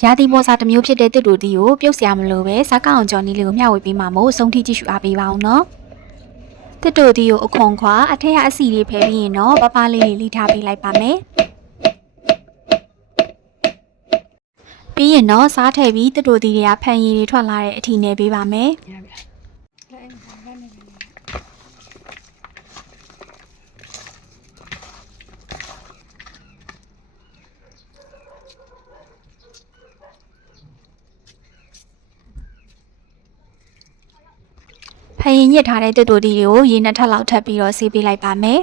ရာသီပေါ်စာတစ်မျိုးဖြစ်တဲ့တစ်တူတီကိုပြုတ်စရာမလိုပဲစားကောက်အောင်ကြော်နီးလေးကိုမျှဝေပေးမှာမို့အဆုံးထိကြည့်ရှုအားပေးပါအောင်နော်တစ်တူတီကိုအခွန်ခွာအထက်ကအစီလေးဖယ်ပြီးရင်တော့ပပလေးလေးလိထားပေးလိုက်ပါမယ်ပြီးရင်တော့စားထည့်ပြီးတစ်တူတီတွေကဖန်ရည်တွေထွက်လာတဲ့အထိနေပေးပါမယ်ဖယင်ညစ်ထားတဲ့တစ်တူတီတွေကိုရေနှစ်ထပ်လောက်ထပ်ပြီးတော့ဆေးပေးလိုက်ပါမယ်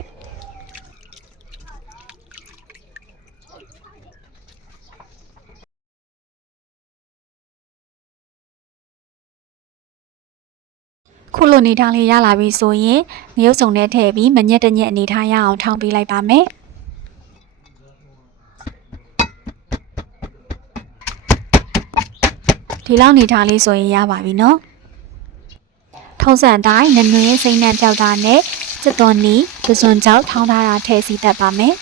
ခုလိုနေထားလေးရလာပြီဆိုရင်ငရုတ်စုံနဲ့ထည့်ပြီးမညက်တညက်အနေထားရအောင်ထောင်းပေးလိုက်ပါမယ်ဒီလောက်နေထားလေးဆိုရင်ရပါပြီနော်ထုံးစံတိုင်းနနွေစိမ့်နှံပြောက်တာနဲ့စက်သွန်နီပစွန်ကြောက်ထောင်းထားတာထည့်စီတတ်ပါမယ်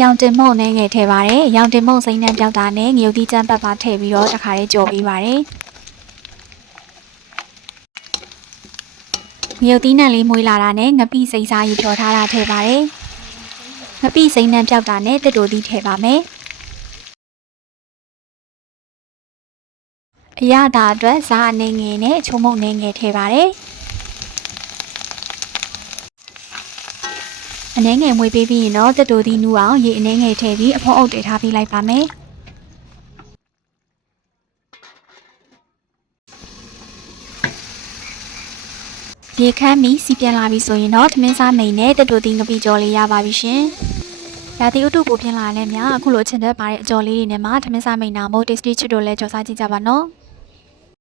ရောင်တင်မုံနဲ့ငယ်ထည့်ပါတယ်ရောင်တင်မုံစိမ့်နှံပြောက်တာနဲ့ငရုတ်သီးချမ်းပတ်ပါထည့်ပြီးတော့တခါလေးကြော်ပေးပါတယ်ငရုတ်သီးနှံလေးမွေးလာတာနဲ့ငပိစိမ့်စားရီဖြော်ထားတာထည့်ပါတယ်ငပိစိမ့်နှံပြောက်တာနဲ့တစ်တူသီးထည့်ပါမယ်အရသာအတွက်ဇာအနေငယ်နဲ့ချိုးမုံနေငယ်ထည့်ပါတယ်အနေငယ်မွေးပေးပြီးရင်တော့တစ်တူသီးနူးအောင်ရေအနေငယ်ထည့်ပြီးအဖော်အုပ်တည်ထားပေးလိုက်ပါမယ်ရေခမ်းပြီးစီပြန်လာပြီဆိုရင်တော့ထမင်းစားမိန်နဲ့တစ်တူသီးငပိကြော်လေးရပါပြီရှင်ရာသီဥတုပိုပြင်လာတဲ့မြအခုလိုအချင်တဲ့ပါတဲ့အကြော်လေးတွေနဲ့မှထမင်းစားမိန်နာမို့ tasty ချစ်တို့လဲကြော်စားကြည့်ကြပါနော်